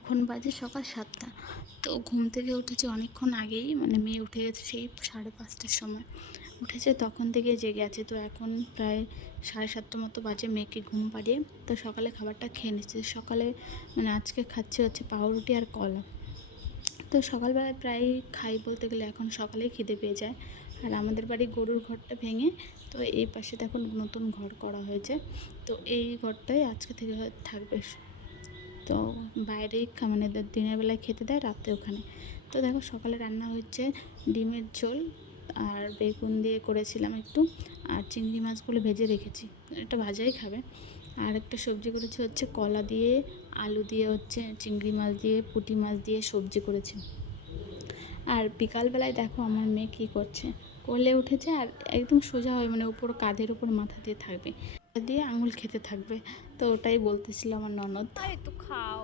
এখন বাজে সকাল 7টা। তো ঘুম থেকে উঠেছি অনেকক্ষণ আগেই, মানে মেয়ে উঠে গেছে সেই 5:30টার সময় উঠেছে, তখন থেকে জেগে আছে। তো এখন প্রায় 7:30 মতো বাজে, মেয়েকে ঘুম পাড়িয়ে তো সকালে খাবারটা খেয়ে নিচ্ছি। সকালে মানে আজকে খাচ্ছি হচ্ছে পাউরুটি আর কলা। তো সকালবেলায় প্রায় খাই বলতে গেলে, এখন সকালেই খিদে পেয়ে যায়। আর আমাদের বাড়ি গরুর ঘরটা ভেঙে তো এই পাশে দেখুন নতুন ঘর করা হয়েছে। তো এই ঘরটাই আজকে থেকে থাকবে। তো বাইরেই মানে দিনের বেলায় খেতে দেয়, রাত্রে ওখানে। তো দেখো সকালে রান্না হচ্ছে ডিমের ঝোল আর বেগুন দিয়ে করেছিলাম একটু, আর চিংড়ি মাছগুলো ভেজে রেখেছি, এটা ভাজাই খাবে। আর একটা সবজি করেছি হচ্ছে কলা দিয়ে আলু দিয়ে, হচ্ছে চিংড়ি মাছ দিয়ে পুঁটি মাছ দিয়ে সবজি করেছি। আর বিকালবেলায় দেখো আমার মেয়ে কী করছে, কোলে উঠেছে আর একদম সোজা হয়ে মানে উপর কাঁধের উপর মাথা দিয়ে থাকবে, দিয়ে আঙুল খেতে থাকবে। তো ওটাই বলতেছিল আমার ননদ। তাই তো খাও।